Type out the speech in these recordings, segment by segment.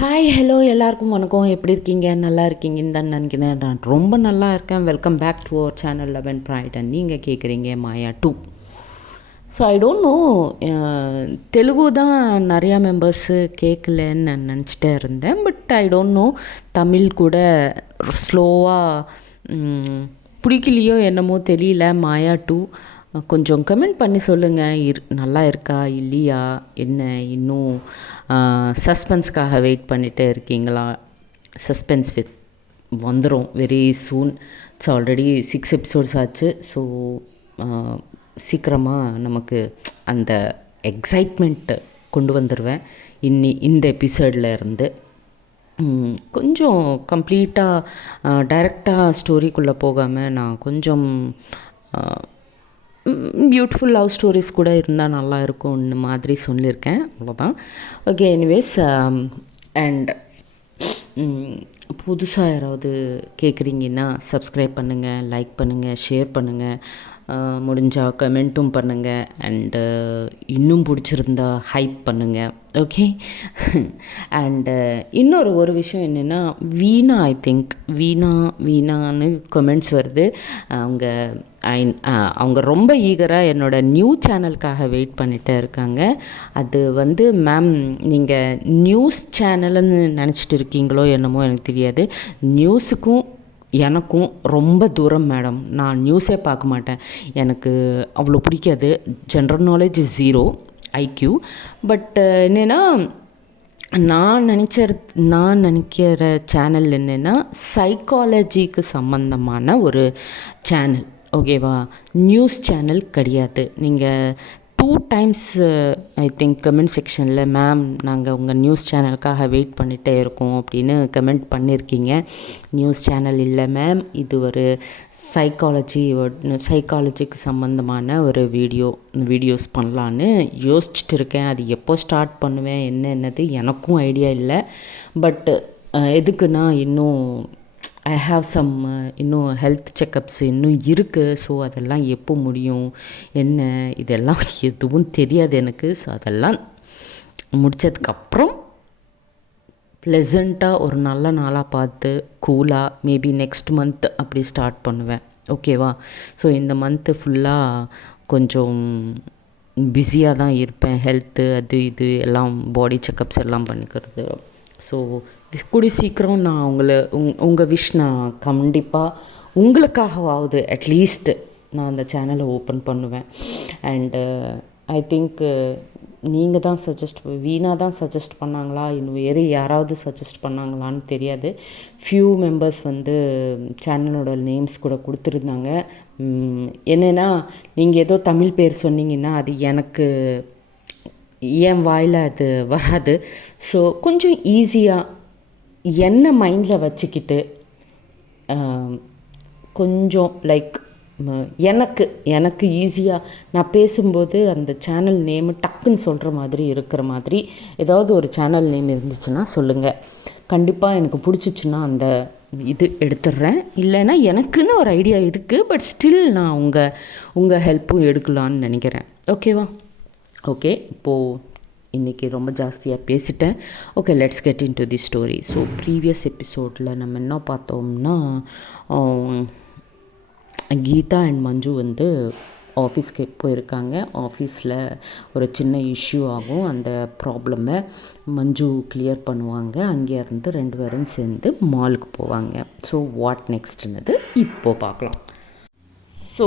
Hi hello எல்லாருக்கும் வணக்கம். எப்படி இருக்கீங்க? நல்லா இருக்கீங்கன்னு தான் நினைக்கிறேன். நான் ரொம்ப நல்லா இருக்கேன். Welcome back to our channel eleven bright and நீங்கள் கேட்குறீங்க Maya 2. So I don't know, Telugu தான் நிறையா மெம்பர்ஸு கேட்கலன்னு நான் நினச்சிட்டே இருந்தேன். But I don't know, Tamil கூட ஸ்லோவாக பிடிக்கலையோ என்னமோ தெரியல. மாயா 2 கொஞ்சம் கமெண்ட் பண்ணி சொல்லுங்கள். நல்லா இருக்கா இல்லையா, என்ன இன்னும் சஸ்பென்ஸ்க்காக வெயிட் பண்ணிகிட்டே இருக்கீங்களா? சஸ்பென்ஸ் வந்துடும் very soon. It's already 6 episodes ஆச்சு. ஸோ சீக்கிரமாக நமக்கு அந்த எக்ஸைட்மெண்ட்டு கொண்டு வந்துடுவேன் இந்த எபிசோடில் இருந்து. கொஞ்சம் கம்ப்ளீட்டாக டைரெக்டாக ஸ்டோரிக்குள்ளே போகாமல் நான் கொஞ்சம் பியூட்டிஃபுல் லவ் ஸ்டோரிஸ் கூட இருந்தால் நல்லா இருக்கும்னு மாதிரி சொல்லியிருக்கேன். அவ்வளோதான். ஓகே, எனிவேஸ், அண்ட் புதுசாக யாராவது கேட்குறீங்கன்னா சப்ஸ்கிரைப் பண்ணுங்கள், லைக் பண்ணுங்கள், ஷேர் பண்ணுங்கள், முடிஞ்சால் கமெண்ட்டும் பண்ணுங்கள், அண்டு இன்னும் பிடிச்சிருந்தா ஹைப் பண்ணுங்கள். ஓகே. அண்டு இன்னொரு விஷயம் என்னென்னா, வீணா, ஐ திங்க் வீணான்னு கமெண்ட்ஸ் வருது. அவங்க ரொம்ப ஈகராக என்னோடய நியூ சேனலுக்காக வெயிட் பண்ணிகிட்டே இருக்காங்க. அது மேம், நீங்கள் நியூஸ் சேனல்னு நினச்சிட்டு இருக்கீங்களோ என்னமோ எனக்கு தெரியாது. நியூஸுக்கும் எனக்கும் ரொம்ப தூரம் மேடம். நான் நியூஸே பார்க்க மாட்டேன். எனக்கு அவ்வளோ பிடிக்காது. General knowledge is 0 IQ. But என்னென்னா, நான் நினைக்கிற சேனல் என்னென்னா சைக்காலஜிக்கு சம்மந்தமான ஒரு சேனல். ஓகேவா? நியூஸ் சேனல் கிடையாது. நீங்கள் 2 times ஐ திங்க் கமெண்ட் செக்ஷனில், மேம் நாங்கள் உங்கள் நியூஸ் சேனலுக்காக வெயிட் பண்ணிகிட்டே இருக்கோம் அப்படின்னு கமெண்ட் பண்ணியிருக்கீங்க. நியூஸ் சேனல் இல்லை மேம், இது ஒரு சைக்காலஜிக்கு சம்மந்தமான ஒரு வீடியோஸ் பண்ணலான்னு யோசிச்சுட்டு இருக்கேன். அது எப்போ ஸ்டார்ட் பண்ணுவேன் என்னது எனக்கும் ஐடியா இல்லை. பட் எதுக்குன்னா, இன்னும் ஐ ஹாவ் சம் இன்னும் ஹெல்த் செக்கப்ஸ் இன்னும் இருக்குது. ஸோ அதெல்லாம் எப்போ முடியும் என்ன இதெல்லாம் எதுவும் தெரியாது எனக்கு. ஸோ அதெல்லாம் முடித்ததுக்கப்புறம் ப்ளெசண்ட்டாக ஒரு நல்ல நாளாக பார்த்து கூலாக மேபி நெக்ஸ்ட் மந்த் அப்படி ஸ்டார்ட் பண்ணுவேன். ஓகேவா? ஸோ இந்த மந்த்து ஃபுல்லாக கொஞ்சம் பிஸியாக தான் இருப்பேன். ஹெல்த்து அது இது எல்லாம் பாடி செக்கப்ஸ் எல்லாம் பண்ணிக்கிறது. ஸோ கூடி சீக்கிரம் நான் உங்கள் விஷ் நான் கண்டிப்பாக உங்களுக்காகவாவது அட்லீஸ்ட் நான் அந்த சேனலை ஓப்பன் பண்ணுவேன். அண்டு ஐ திங்க் நீங்கள் தான் வீணா தான் சஜஸ்ட் பண்ணாங்களா, இன்னும் வேறு யாராவது சஜஸ்ட் பண்ணாங்களான்னு தெரியாது. ஃபியூ மெம்பர்ஸ் சேனலோட நேம்ஸ் கூட கொடுத்துருந்தாங்க. என்னென்னா, நீங்கள் ஏதோ தமிழ் பேர் சொன்னீங்கன்னா அது எனக்கு என் வாயில் அது வராது. ஸோ கொஞ்சம் ஈஸியாக என்ன மைண்டில் வச்சுக்கிட்டு கொஞ்சம் லைக் எனக்கு ஈஸியாக நான் பேசும்போது அந்த சேனல் நேமு டக்குன்னு சொல்கிற மாதிரி இருக்கிற மாதிரி ஏதாவது ஒரு சேனல் நேம் இருந்துச்சுன்னா சொல்லுங்கள். கண்டிப்பாக எனக்கு பிடிச்சிச்சின்னா அந்த இது எடுத்துடுறேன். இல்லைன்னா எனக்குன்னு ஒரு ஐடியா இருக்குது. பட் ஸ்டில் நான் உங்கள் ஹெல்ப்பும் எடுக்கலான்னு நினைக்கிறேன். ஓகேவா? ஓகே, இப்போது இன்றைக்கி ரொம்ப ஜாஸ்தியாக பேசிட்டேன். Okay, let's get in to the story. So previous எபிசோடில் நம்ம என்ன பார்த்தோம்னா, கீதா அண்ட் மஞ்சு ஆஃபீஸ்க்கு போயிருக்காங்க. ஆஃபீஸில் ஒரு சின்ன இஷ்யூ ஆகும். அந்த ப்ராப்ளமை மஞ்சு கிளியர் பண்ணுவாங்க. அங்கேருந்து 2 பேரும் சேர்ந்து மாலுக்கு போவாங்க. ஸோ வாட் நெக்ஸ்ட்னது இப்போது பார்க்கலாம். ஸோ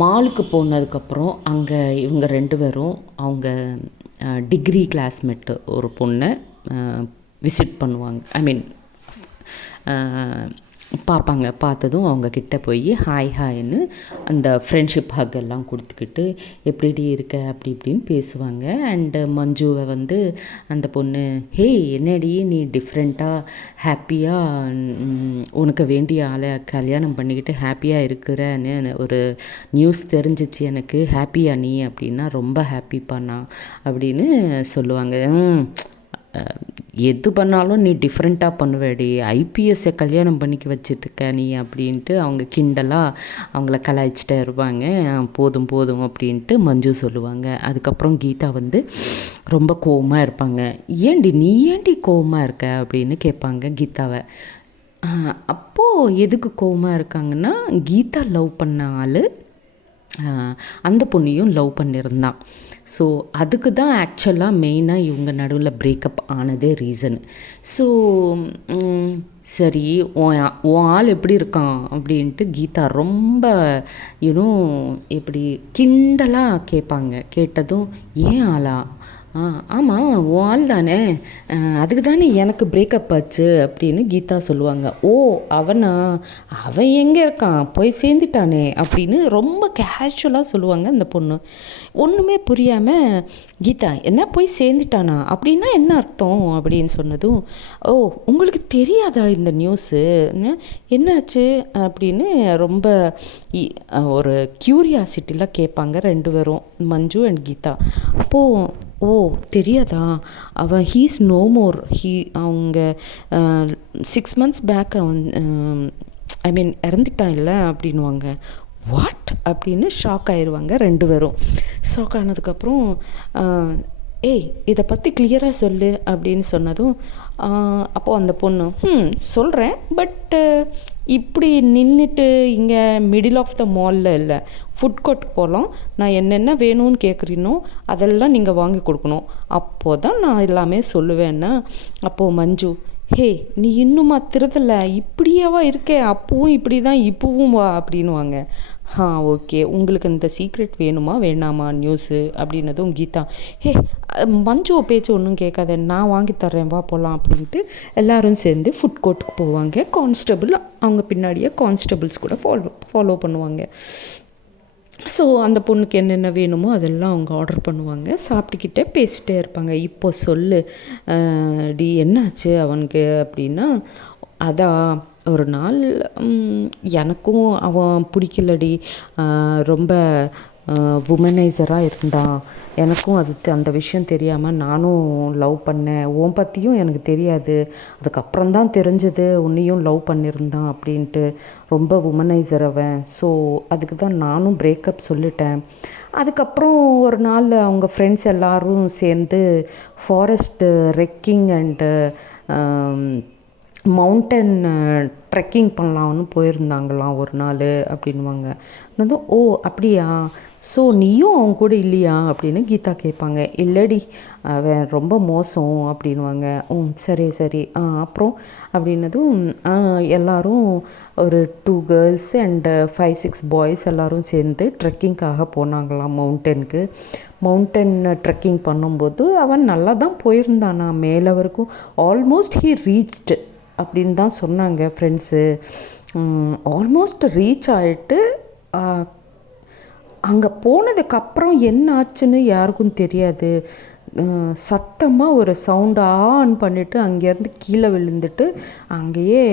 மாலுக்கு போனதுக்கப்புறம் அங்கே இவங்க 2 பேரும் அவங்க டிகிரி கிளாஸ்மேட்டு ஒரு பொண்ணை விசிட் பண்ணுவாங்க. ஐ மீன் பார்ப்பாங்க. பார்த்ததும் அவங்கக்கிட்ட போய் ஹாய்ன்னு அந்த ஃப்ரெண்ட்ஷிப் ஹக் எல்லாம் கொடுத்துக்கிட்டு எப்படி இருக்க அப்படி இப்படின்னு பேசுவாங்க. அண்டு மஞ்சுவை அந்த பொண்ணு, ஹே என்னடி நீ டிஃப்ரெண்ட்டாக ஹாப்பியாக உனக்கு வேண்டிய ஆளை கல்யாணம் பண்ணிக்கிட்டு ஹாப்பியாக இருக்கிறன்னு ஒரு நியூஸ் தெரிஞ்சிச்சு எனக்கு, ஹாப்பியா நீ அப்படின்னா, ரொம்ப ஹாப்பிப்பா நான் அப்படின்னு சொல்லுவாங்க. எது பண்ணாலும் நீ டிஃப்ரெண்ட்டாக பண்ணுவேடி, ஐபிஎஸ்ஸை கல்யாணம் பண்ணிக்க வச்சிட்ருக்க நீ அப்படின்ட்டு அவங்க கிண்டலாக அவங்கள கலாய்ச்சிட்டே இருப்பாங்க. போதும் போதும் அப்படின்ட்டு மஞ்சு சொல்லுவாங்க. அதுக்கப்புறம் கீதா வந்து ரொம்ப கோவமாக இருப்பாங்க. நீ ஏண்டி கோவமாக இருக்க அப்படின்னு கேட்பாங்க கீதாவை. அப்போது எதுக்கு கோவமாக இருக்காங்கன்னா, கீதா லவ் பண்ண ஆள் அந்த பொண்ணையும் லவ் பண்ணியிருந்தான். ஸோ அதுக்கு தான் ஆக்சுவலாக மெயினாக இவங்க நடுவில் பிரேக்கப் ஆனதே ரீசன். ஸோ சரி உன் ஆள் எப்படி இருக்கான் அப்படின்ட்டு கீதா ரொம்ப எப்படி கிண்டலாக கேட்பாங்க. கேட்டதும் ஏன் ஆளா, ஆமாம் உன் ஆள் தானே, அதுக்கு தானே எனக்கு பிரேக்கப் ஆச்சு அப்படின்னு கீதா சொல்லுவாங்க. ஓ அவன் எங்கே இருக்கான், போய் சேர்ந்துட்டானே அப்படின்னு ரொம்ப கேஷுவலாக சொல்லுவாங்க அந்த பொண்ணு. ஒன்றுமே புரியாமல் கீதா என்ன போய் சேர்ந்துட்டானா அப்படின்னா என்ன அர்த்தம் அப்படின்னு சொன்னதும், ஓ உங்களுக்கு தெரியாதா இந்த நியூஸு, என்னாச்சு அப்படின்னு ரொம்ப ஒரு க்யூரியாசிட்டியில் கேட்பாங்க ரெண்டு பேரும், மஞ்சு அண்ட் கீதா. அப்போது ஓ தெரியாதா, அவன் ஹீஸ் நோ மோர், அவங்க 6 months பேக் அவன் இறந்துட்டான் இல்லை அப்படின்வாங்க. வாட் அப்படின்னு ஷாக் ஆயிடுவாங்க ரெண்டு பேரும். ஷாக் ஆனதுக்கப்புறம் ஏய் இதை பற்றி கிளியராக சொல்லு அப்படின்னு சொன்னதும், அப்போது அந்த பொண்ணு சொல்கிறேன், பட்டு இப்படி நின்றுட்டு இங்கே மிடில் ஆஃப் த மாலில் இல்லை, ஃபுட் கோர்ட்டுக்கு போகலாம், நான் என்னென்ன வேணும்னு கேட்குறீனோ அதெல்லாம் நீங்கள் வாங்கி கொடுக்கணும், அப்போது தான் நான் எல்லாமே சொல்லுவேன்னா. அப்போது மஞ்சு, ஹே நீ இன்னுமா திருதலை, இப்படியாவா இருக்கே, அப்பவும் இப்படி தான் இப்பவும் வா அப்படின்வாங்க. ஓகே உங்களுக்கு இந்த சீக்ரெட் வேணுமா வேணாமா நியூஸு அப்படின்னதும் கீதா, ஹே மஞ்சுவை பேச்சு ஒன்றும் கேட்காத, நான் வாங்கி தர்றேன் வா போகலாம் அப்படின்ட்டு எல்லோரும் சேர்ந்து ஃபுட் கோர்ட்டுக்கு போவாங்க. கான்ஸ்டபிள் அவங்க பின்னாடியே கான்ஸ்டபிள்ஸ் கூட ஃபாலோ பண்ணுவாங்க. ஸோ அந்த பொண்ணுக்கு என்னென்ன வேணுமோ அதெல்லாம் அவங்க ஆர்டர் பண்ணுவாங்க. சாப்பிட்டுக்கிட்டே பேசிகிட்டே இருப்பாங்க. இப்போ சொல்லு டி என்னாச்சு அவனுக்கு அப்படின்னா, அதான் ஒரு நாள் எனக்கும் அவன் பிடிக்கலடி, ரொம்ப வுமனைசராக இருந்தான், எனக்கும் அந்த விஷயம் தெரியாமல் நானும் லவ் பண்ணேன், உன் பற்றியும் எனக்கு தெரியாது, அதுக்கப்புறம்தான் தெரிஞ்சது உன்னையும் லவ் பண்ணியிருந்தான் அப்படின்ட்டு, ரொம்ப வுமனைசர் அவன். ஸோ அதுக்கு தான் நானும் பிரேக்கப் சொல்லிட்டேன். அதுக்கப்புறம் ஒரு நாள் அவங்க ஃப்ரெண்ட்ஸ் எல்லோரும் சேர்ந்து forest wrecking and mountain trekking பண்ணலாம்னு போயிருந்தாங்களாம் ஒரு நாள் அப்படின்வாங்க. நான் ஓ அப்படியா, ஸோ நீயும் அவங்க கூட இல்லையா அப்படின்னு கீதா கேட்பாங்க. இல்லடி அவன் ரொம்ப மோசம் அப்படின்வாங்க. சரி சரி அப்புறம் அப்படின்னதும் எல்லோரும் ஒரு 2 girls அண்டு 5-6 boys எல்லோரும் சேர்ந்து ட்ரெக்கிங்காக போனாங்களாம் மவுண்டனுக்கு. மவுண்டன் ட்ரெக்கிங் பண்ணும்போது அவன் நல்லா தான் போயிருந்தானா, மேலே வரைக்கும் ஆல்மோஸ்ட் ஹீ ரீச்டு அப்படின்னு தான் சொன்னாங்க ஃப்ரெண்ட்ஸு. ஆல்மோஸ்ட் ரீச் ஆகிட்டு அங்கே போனதுக்கப்புறம் என்ன ஆச்சுன்னு யாருக்கும் தெரியாது. சத்தமாக ஒரு சவுண்டு ஆன் பண்ணிவிட்டு அங்கேருந்து கீழே விழுந்துட்டு, அங்கேயே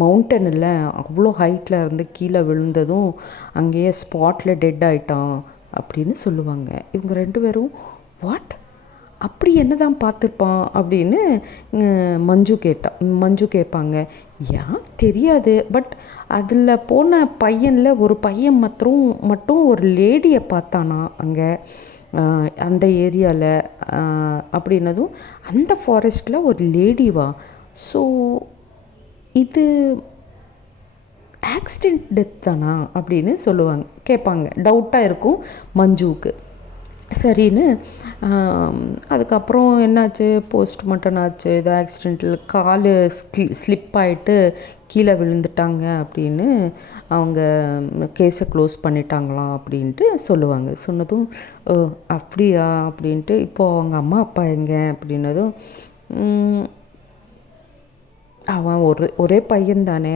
மவுண்டனில் அவ்வளோ ஹைட்டில் இருந்து கீழே விழுந்ததும் அங்கேயே ஸ்பாட்டில் டெட் ஆகிட்டான் அப்படின்னு சொல்லுவாங்க. இவங்க ரெண்டு பேரும் வாட், அப்படி என்ன தான் பார்த்துருப்பான் அப்படின்னு மஞ்சு கேட்பாங்க. ஏன் தெரியாது, பட் அதில் போன பையனில் ஒரு பையன் மட்டும் ஒரு லேடியை பார்த்தானா அங்கே அந்த ஏரியாவில் அப்படின்னதும், அந்த ஃபாரஸ்ட்டில் ஒரு லேடிவா, ஸோ இது ஆக்சிடெண்ட் டெத் தானா அப்படின்னு கேட்பாங்க. டவுட்டாக இருக்கும் மஞ்சுவுக்கு. சரின்னு அதுக்கப்புறம் என்னாச்சு, போஸ்ட்மார்ட்டம் ஆச்சு, இது ஆக்சிடெண்ட்டில் கால் ஸ்லிப் ஆகிட்டு கீழே விழுந்துட்டாங்க அப்படின்னு அவங்க கேஸை க்ளோஸ் பண்ணிட்டாங்களாம் அப்படின்ட்டு சொல்லுவாங்க. சொன்னதும் அப்படியா அப்படின்ட்டு, இப்போது அவங்க அம்மா அப்பா எங்கே அப்படின்னதும், அவன் ஒரே பையன் தானே,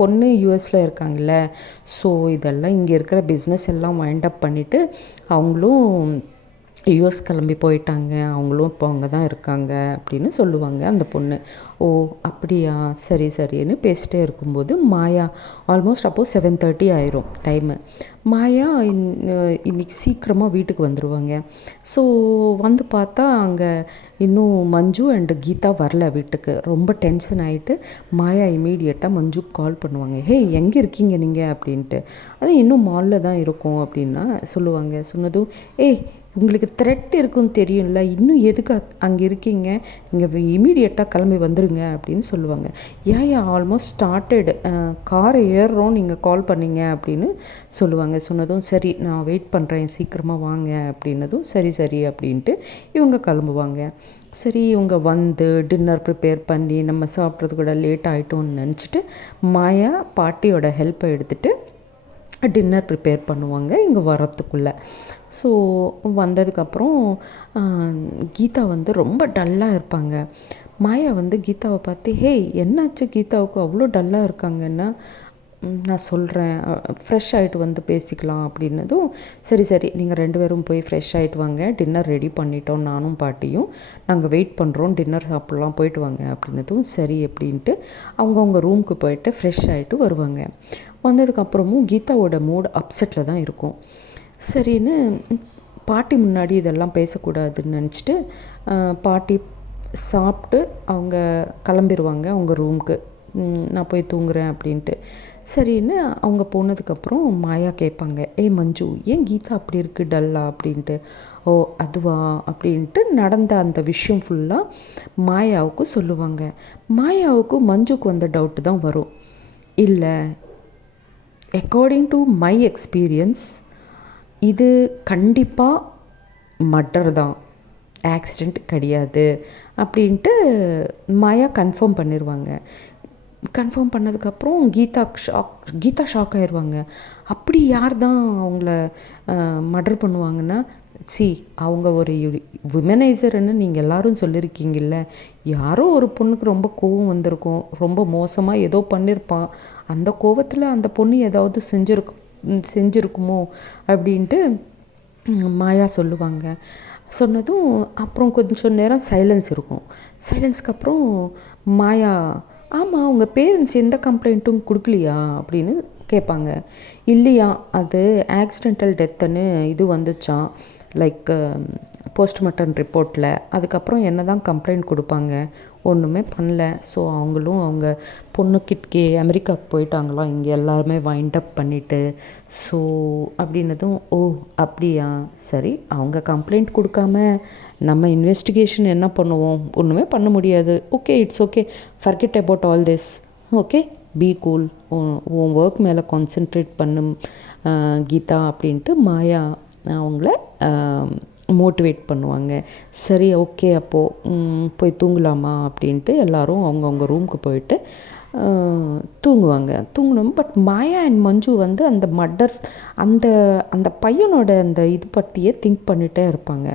பொண்ணு யூஎஸில் இருக்காங்கல்ல, ஸோ இதெல்லாம் இங்கே இருக்கிற பிஸ்னஸ் எல்லாம் வைண்ட் அப் பண்ணிவிட்டு அவங்களும் யுஎஸ் கிளம்பி போயிட்டாங்க, அவங்களும் இப்போ அங்கே தான் இருக்காங்க அப்படின்னு சொல்லுவாங்க அந்த பொண்ணு. ஓ அப்படியா, சரி சரின்னு பேசிட்டே இருக்கும்போது மாயா ஆல்மோஸ்ட் அப்போது 7:30 ஆயிரும் டைமு. மாயா இன்னைக்கு சீக்கிரமாக வீட்டுக்கு வந்துடுவாங்க. ஸோ வந்து பார்த்தா அங்கே இன்னும் மஞ்சு அண்டு கீதா வரல வீட்டுக்கு. ரொம்ப டென்ஷன் ஆகிட்டு மாயா இமீடியட்டாக மஞ்சுக்கு கால் பண்ணுவாங்க. ஹே எங்கே இருக்கீங்க நீங்கள் அப்படின்ட்டு. அது இன்னும் மாலில் தான் இருக்கும் அப்படின்னா சொல்லுவாங்க. சொன்னதும் ஏய் உங்களுக்கு த்ரெட் இருக்குன்னு தெரியும்ல, இன்னும் எதுக்கு அங்கே இருக்கீங்க, நீங்கள் இமீடியட்டாக கிளம்பி வந்துடுங்க அப்படின்னு சொல்லுவாங்க. ஏன் ஆல்மோஸ்ட் ஸ்டார்டட், காரை ஏறுறோம் நீங்கள் கால் பண்ணீங்க அப்படின்னு சொல்லுவாங்க. சொன்னதும் சரி நான் வெயிட் பண்ணுறேன் சீக்கிரமாக வாங்க அப்படின்னதும் சரி சரி அப்படின்ட்டு இவங்க கிளம்புவாங்க. சரி இவங்க வந்து டின்னர் ப்ரிப்பேர் பண்ணி நம்ம சாப்பிட்றது கூட லேட் ஆகிட்டோன்னு நினச்சிட்டு மாயா பாட்டியோட ஹெல்ப்பை எடுத்துகிட்டு டின்னர் ப்ரிப்பேர் பண்ணுவாங்க இங்கே வரத்துக்குள்ளே. ஸோ வந்ததுக்கப்புறம் கீதா வந்து ரொம்ப டல்லாக இருப்பாங்க. மாயா வந்து கீதாவை பார்த்து ஹே என்னாச்சு கீதாவுக்கு அவ்வளோ டல்லாக இருக்காங்கன்னா, நான் சொல்கிறேன் ஃப்ரெஷ் ஆகிட்டு வந்து பேசிக்கலாம் அப்படின்னதும் சரி சரி நீங்கள் 2 பேரும் போய் ஃப்ரெஷ் ஆகிட்டு வாங்க, டின்னர் ரெடி பண்ணிட்டோம் நானும் பாட்டியும், நாங்கள் வெயிட் பண்ணுறோம், டின்னர் சாப்பிட்லாம் போயிட்டு வாங்க அப்படின்னதும் சரி அப்படின்ட்டு அவங்கவுங்க ரூமுக்கு போயிட்டு ஃப்ரெஷ் ஆகிட்டு வருவாங்க. வந்ததுக்கப்புறமும் கீதாவோட மூட் அப்செட்டில் தான் இருக்கும். சரின்னு பாட்டி முன்னாடி இதெல்லாம் பேசக்கூடாதுன்னு நினச்சிட்டு பாட்டி சாப்பிட்டு அவங்க கிளம்பிடுவாங்க அவங்க ரூமுக்கு. நான் போய் தூங்குறேன் அப்படின்ட்டு. சரின்னு அவங்க போனதுக்கப்புறம் மாயா கேட்பாங்க, ஏய் மஞ்சு ஏன் கீதா அப்படி இருக்குது டல்லா அப்படின்ட்டு. ஓ அதுவா அப்படின்ட்டு நடந்த அந்த விஷயம் ஃபுல்லாக மாயாவுக்கு சொல்லுவாங்க. மாயாவுக்கு மஞ்சுக்கு வந்த டவுட்டு தான் வரும். இல்லை, அக்கார்டிங் டு மை எக்ஸ்பீரியன்ஸ் இது கண்டிப்பாக மர்டர் தான், ஆக்சிடெண்ட் கிடையாது அப்படின்ட்டு மாயா கன்ஃபார்ம் பண்ணிடுவாங்க. கன்ஃபார்ம் பண்ணதுக்கப்புறம் கீதா ஷாக் ஆயிடுவாங்க. அப்படி யார் தான் அவங்கள மர்டர் பண்ணுவாங்கன்னா, அவங்க ஒரு விமனைசர்ன்னு நீங்கள் எல்லோரும் சொல்லியிருக்கீங்கல்ல, யாரோ ஒரு பொண்ணுக்கு ரொம்ப கோவம் வந்திருக்கும், ரொம்ப மோசமாக ஏதோ பண்ணியிருப்பான், அந்த கோவத்தில் அந்த பொண்ணு ஏதாவது செஞ்சுருக்குமோ அப்படின்ட்டு மாயா சொல்லுவாங்க. சொன்னதும் அப்புறம் கொஞ்சம் நேரம் சைலன்ஸ் இருக்கும். சைலன்ஸ்க்கு அப்புறம் மாயா, ஆமாம் உங்கள் பேரண்ட்ஸ் எந்த கம்ப்ளைண்ட்டும் கொடுக்கலையா அப்படின்னு கேட்பாங்க. இல்லையா, அது ஆக்சிடென்டல் டெத்துன்னு இது வந்துச்சான், லைக் போஸ்ட்மார்ட்டம் ரிப்போர்ட்டில். அதுக்கப்புறம் என்ன தான் கம்ப்ளைண்ட் கொடுப்பாங்க, ஒன்றுமே பண்ணல. ஸோ அவங்களும் அவங்க பொண்ணுக்கிட்டே அமெரிக்காவுக்கு போயிட்டாங்களாம், இங்கே எல்லாருமே வைண்ட் அப் பண்ணிவிட்டு. ஸோ அப்படின்னதும் ஓ அப்படியா, சரி அவங்க கம்ப்ளைண்ட் கொடுக்காம நம்ம இன்வெஸ்டிகேஷன் என்ன பண்ணுவோம், ஒன்றுமே பண்ண முடியாது. Okay it's okay, forget about all this, okay be cool, உன் ஒர்க் மேலே கான்சென்ட்ரேட் பண்ணும் கீதா அப்படின்ட்டு மாயா அவங்கள மோட்டிவேட் பண்ணுவாங்க. சரி ஓகே அப்போது போய் தூங்கலாமா அப்படின்ட்டு எல்லோரும் அவங்கவுங்க ரூமுக்கு போயிட்டு தூங்கணும். பட் மாயா அண்ட் மஞ்சு வந்து அந்த மர்டர் அந்த அந்த பையனோட அந்த இது பற்றியே திங்க் பண்ணிகிட்டே இருப்பாங்க.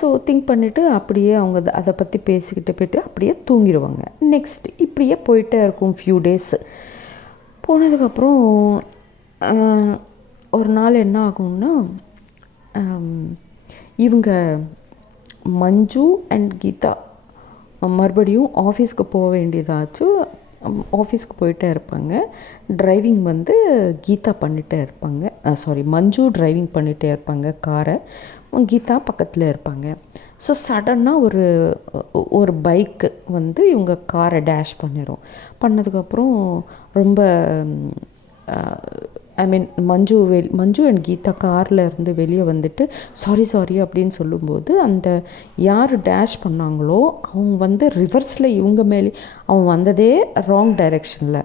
ஸோ திங்க் பண்ணிவிட்டு அப்படியே அவங்க அதை பற்றி பேசிக்கிட்டு போய்ட்டு அப்படியே தூங்கிடுவாங்க. நெக்ஸ்ட் இப்படியே போயிட்டே இருக்கும் ஃபியூ டேஸ். போனதுக்கப்புறம் ஒரு நாள் என்ன ஆகும்னா, இவங்க மஞ்சு அண்ட் கீதா மறுபடியும் ஆஃபீஸ்க்கு போக வேண்டியதாச்சு. ஆஃபீஸ்க்கு போயிட்டே இருப்பாங்க. டிரைவிங் வந்து கீதா பண்ணிகிட்டே இருப்பாங்க, மஞ்சு டிரைவிங் பண்ணிகிட்டே இருப்பாங்க காரை, கீதா பக்கத்தில் இருப்பாங்க. ஸோ சடன்னாக ஒரு பைக்கு வந்து இவங்க காரை டேஷ் பண்ணதுக்கப்புறம் ரொம்ப மஞ்சு அண்ட் கீதா காரில் இருந்து வெளியே வந்துட்டு சாரி அப்படின்னு சொல்லும்போது, அந்த யார் டேஷ் பண்ணாங்களோ அவங்க வந்து ரிவர்ஸில் இவங்க மேலே, அவன் வந்ததே ராங் டைரெக்ஷனில்,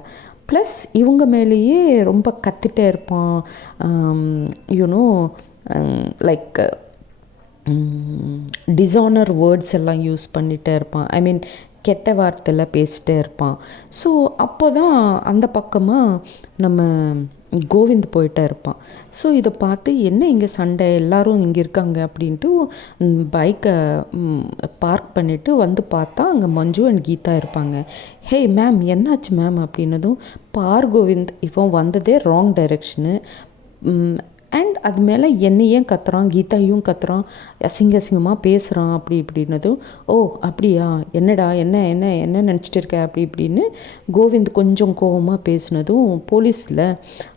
ப்ளஸ் இவங்க மேலேயே ரொம்ப கத்திட்டே இருப்பான். யூனோ லைக் டிஸானர் வேர்ட்ஸ் எல்லாம் யூஸ் பண்ணிகிட்டே இருப்பான். கெட்ட வார்த்தையில் பேசிகிட்டே இருப்பான். ஸோ அப்போ தான் அந்த பக்கமாக நம்ம கோவிந்த் போயிட்டே இருப்பான். ஸோ இதை பார்த்து என்ன இங்கே சண்டை, எல்லோரும் இங்கே இருக்காங்க அப்படின்ட்டு பைக்கை பார்க் பண்ணிவிட்டு வந்து பார்த்தா அங்கே மஞ்சு அண்ட் கீதா இருப்பாங்க. ஹே மேம் என்னாச்சு மேம் அப்படின்னதும், பார் கோவிந்த் இவன் வந்ததே ராங் டைரெக்ஷனு, அண்ட் அது மேலே என்னையும் கத்துறான், கீதாயும் கத்துறான், அசிங்கமாக பேசுகிறான் அப்படி இப்படின்னதும், ஓ அப்படியா, என்னடா என்ன என்ன என்ன நினச்சிட்டு இருக்க அப்படி இப்படின்னு கோவிந்த் கொஞ்சம் கோபமாக பேசினதும் போலீஸில்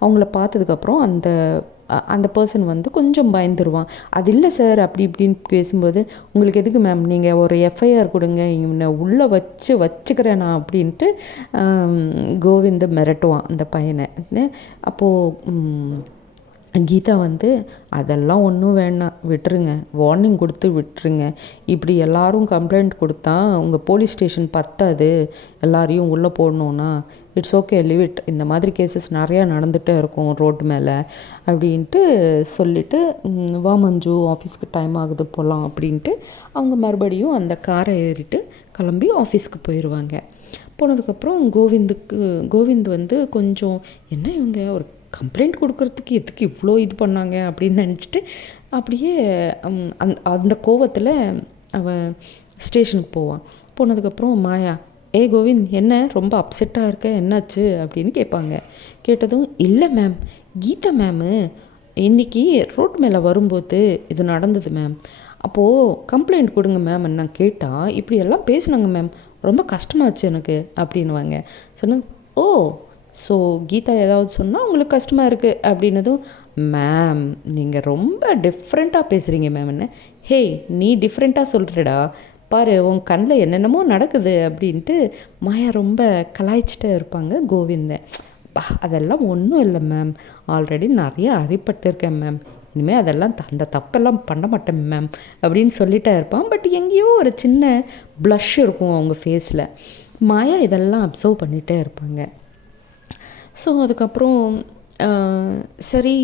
அவங்கள பார்த்ததுக்கப்புறம் அந்த பர்சன் வந்து கொஞ்சம் பயந்துருவான். அது இல்லை சார் அப்படி இப்படின்னு பேசும்போது, உங்களுக்கு எதுக்கு மேம், நீங்கள் ஒரு எஃப்ஐஆர் கொடுங்க, இவனை உள்ளே வச்சுக்கிறேன் நான் அப்படின்ட்டு கோவிந்த் மிரட்டுவான் அந்த பையனை. அப்போது கீதா வந்து அதெல்லாம் ஒன்றும் வேண்டாம், விட்டுருங்க, வார்னிங் கொடுத்து விட்டுருங்க, இப்படி எல்லாரும் கம்ப்ளைண்ட் கொடுத்தா உங்கள் போலீஸ் ஸ்டேஷன் பத்தாது, எல்லாரையும் உள்ளே போடணுன்னா, இட்ஸ் ஓகே, லிவ் இட், இந்த மாதிரி கேசஸ் நிறையா நடந்துகிட்டே இருக்கும் ரோட்டு மேலே அப்படின்ட்டு சொல்லிவிட்டு, வா மஞ்சு, ஆஃபீஸ்க்கு டைம் ஆகுது போகலாம் அப்படின்ட்டு அவங்க மறுபடியும் அந்த காரை ஏறிட்டு கிளம்பி ஆஃபீஸ்க்கு போயிடுவாங்க. போனதுக்கப்புறம் கோவிந்த் வந்து கொஞ்சம் என்ன இவங்க ஒரு கம்ப்ளைண்ட் கொடுக்கறதுக்கு எதுக்கு இவ்வளோ இது பண்ணாங்க அப்படின்னு நினச்சிட்டு அப்படியே அந்த கோவத்தில் அவன் ஸ்டேஷனுக்கு போவான். போனதுக்கப்புறம் மாயா, கோவிந்த் என்ன ரொம்ப அப்செட்டாக இருக்க, என்னாச்சு அப்படின்னு கேட்பாங்க. கேட்டதும், இல்லை மேம், கீதா மேமு இன்றைக்கி ரோட் மேலே வரும்போது இது நடந்தது மேம், அப்போது கம்ப்ளைண்ட் கொடுங்க மேம் நான் கேட்டால் இப்படி எல்லாம் பேசினாங்க மேம், ரொம்ப கஷ்டமாச்சு எனக்கு அப்படின்வாங்க. சொன்ன, ஓ ஸோ கீதா ஏதாவது சொன்னால் உங்களுக்கு கஷ்டமாக இருக்குது அப்படின்னதும், மேம் நீங்கள் ரொம்ப டிஃப்ரெண்ட்டாக பேசுகிறீங்க மேம். என்ன, ஹே நீ டிஃப்ரெண்ட்டாக சொல்கிறடா, பாரு உன் கண்ணில் என்னென்னமோ நடக்குது அப்படின்ட்டு மாயா ரொம்ப கலாய்ச்சிட்டே இருப்பாங்க கோவிந்தன். அதெல்லாம் ஒன்றும் இல்லை மேம், ஆல்ரெடி நிறைய அடிபட்டிருக்கேன் மேம், இனிமேல் அதெல்லாம் அந்த தப்பெல்லாம் பண்ண மாட்டேன் மேம் அப்படின்னு சொல்லிட்டே இருப்பான். பட் எங்கேயோ ஒரு சின்ன ப்ளஷ் இருக்கும் அவங்க ஃபேஸில். மாயா இதெல்லாம் அப்சர்வ் பண்ணிகிட்டே இருப்பாங்க. ஸோ அதுக்கப்புறம் சரி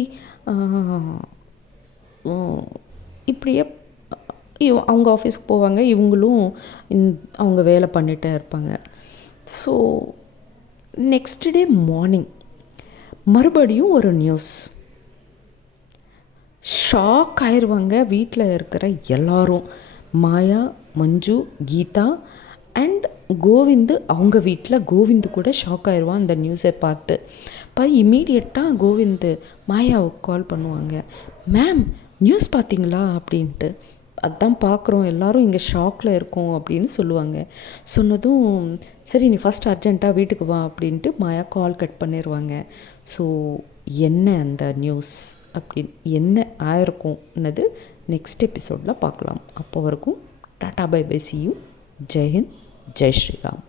இப்படியே அவங்க ஆஃபீஸ்க்கு போவாங்க, இவங்களும் அவங்க வேலை பண்ணிகிட்டே இருப்பாங்க. ஸோ நெக்ஸ்ட் டே மார்னிங் மறுபடியும் ஒரு நியூஸ். ஷாக் ஆயிடுவாங்க வீட்டில் இருக்கிற எல்லாரும். மாயா, மஞ்சு, கீதா அண்ட் கோவிந்து அவங்க வீட்டில் கோவிந்து கூட ஷாக் ஆயிடுவான் அந்த நியூஸை பார்த்து. இம்மீடியட்டாக கோவிந்து மாயாவுக்கு கால் பண்ணுவாங்க. மேம் நியூஸ் பார்த்தீங்களா அப்படின்ட்டு. அதான் பார்க்குறோம், எல்லோரும் இங்கே ஷாக்கில் இருக்கோம் அப்படின்னு சொல்லுவாங்க. சொன்னதும், சரி நீ ஃபஸ்ட் அர்ஜெண்ட்டாக வீட்டுக்கு வா அப்படின்ட்டு மாயா கால் கட் பண்ணிடுவாங்க. ஸோ என்ன அந்த நியூஸ் அப்படின்னு என்ன ஆயிருக்கும்னது நெக்ஸ்ட் எபிசோடில் பார்க்கலாம். அப்போ வரைக்கும் tata bye bye, see you, Jai Hind, Jai Sriram.